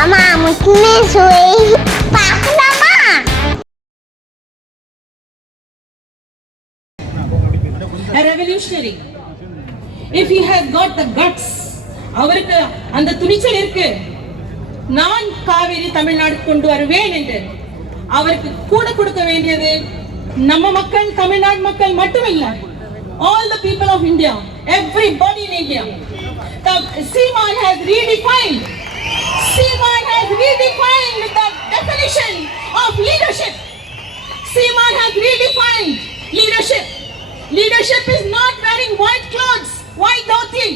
அம்மா முக்கியமே சுவை பார்க்கலாமா? A revolutionary. If he has got the guts, அவருக்கு அந்த துணிச்சல் இருக்கு, நான் காவேரி தமிழ்நாடு கொண்டு வருவேன் என்று. அவருக்கு கூட கொடுக்க வேண்டியது நம்ம மக்கள், தமிழ்நாடு மக்கள் மட்டுமில்லை, all the people of India, everybody in India. The seeman has redefined the definition of leadership. Seeman has redefined leadership. Leadership is not wearing white clothes, white dhoti.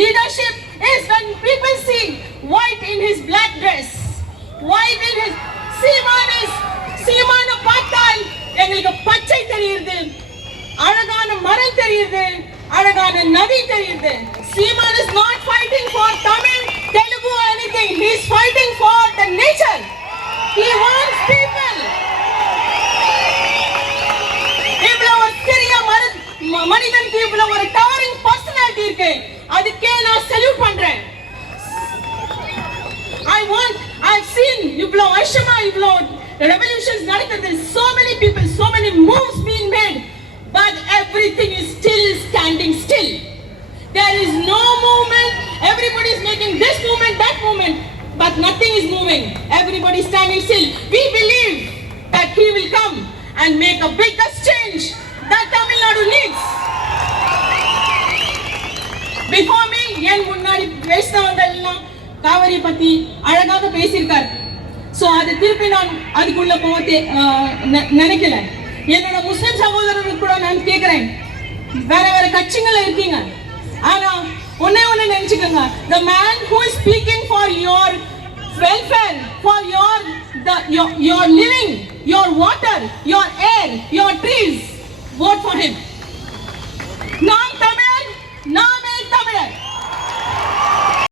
Leadership is when people see white in his black dress, white in his seeman பார்த்தால் எங்களுக்கு பச்சை தெரியுது, அழகான மரம் தெரியுது, அழகான நதி தெரியுது. Seeman is not fighting for Tamil, Telugu or anything. He is fighting for the nature. He wants people. இவ்வளவு ஒரு சிறிய மனிதனுக்கு இவ்வளவு ஒரு டவரிங் பர்சனாலிட்டி இருக்கு, அதுக்கே நான் சல்யூட் பண்றேன். I've seen இவ்வளவு வருஷமா இவ்வளவு revolutions நடக்குது, so many people, so many moves being made, but everything is still standing still. There is no movement. Everybody is making this movement, that movement, but nothing is moving. Everybody is standing still. We believe that he will come and make a biggest change that Tamil Nadu needs. Before me, என் முன்னாடி பேசினவங்கெல்லாம் காவிரி பத்தி அழகாக பேசியிருக்காரு. சோ அது திருப்பி நான் அதுக்குள்ள போக நினைக்கல. என்னோட முஸ்லிம் சகோதரர்களுக்கு கூட நான் கேட்கிறேன், வேற வேற கட்சிகள் இருக்கீங்க, ஆனா ஒன்னே நினைச்சுக்கோங்க, the man who is speaking for your welfare, for your living, your water, your air, your trees, vote for him.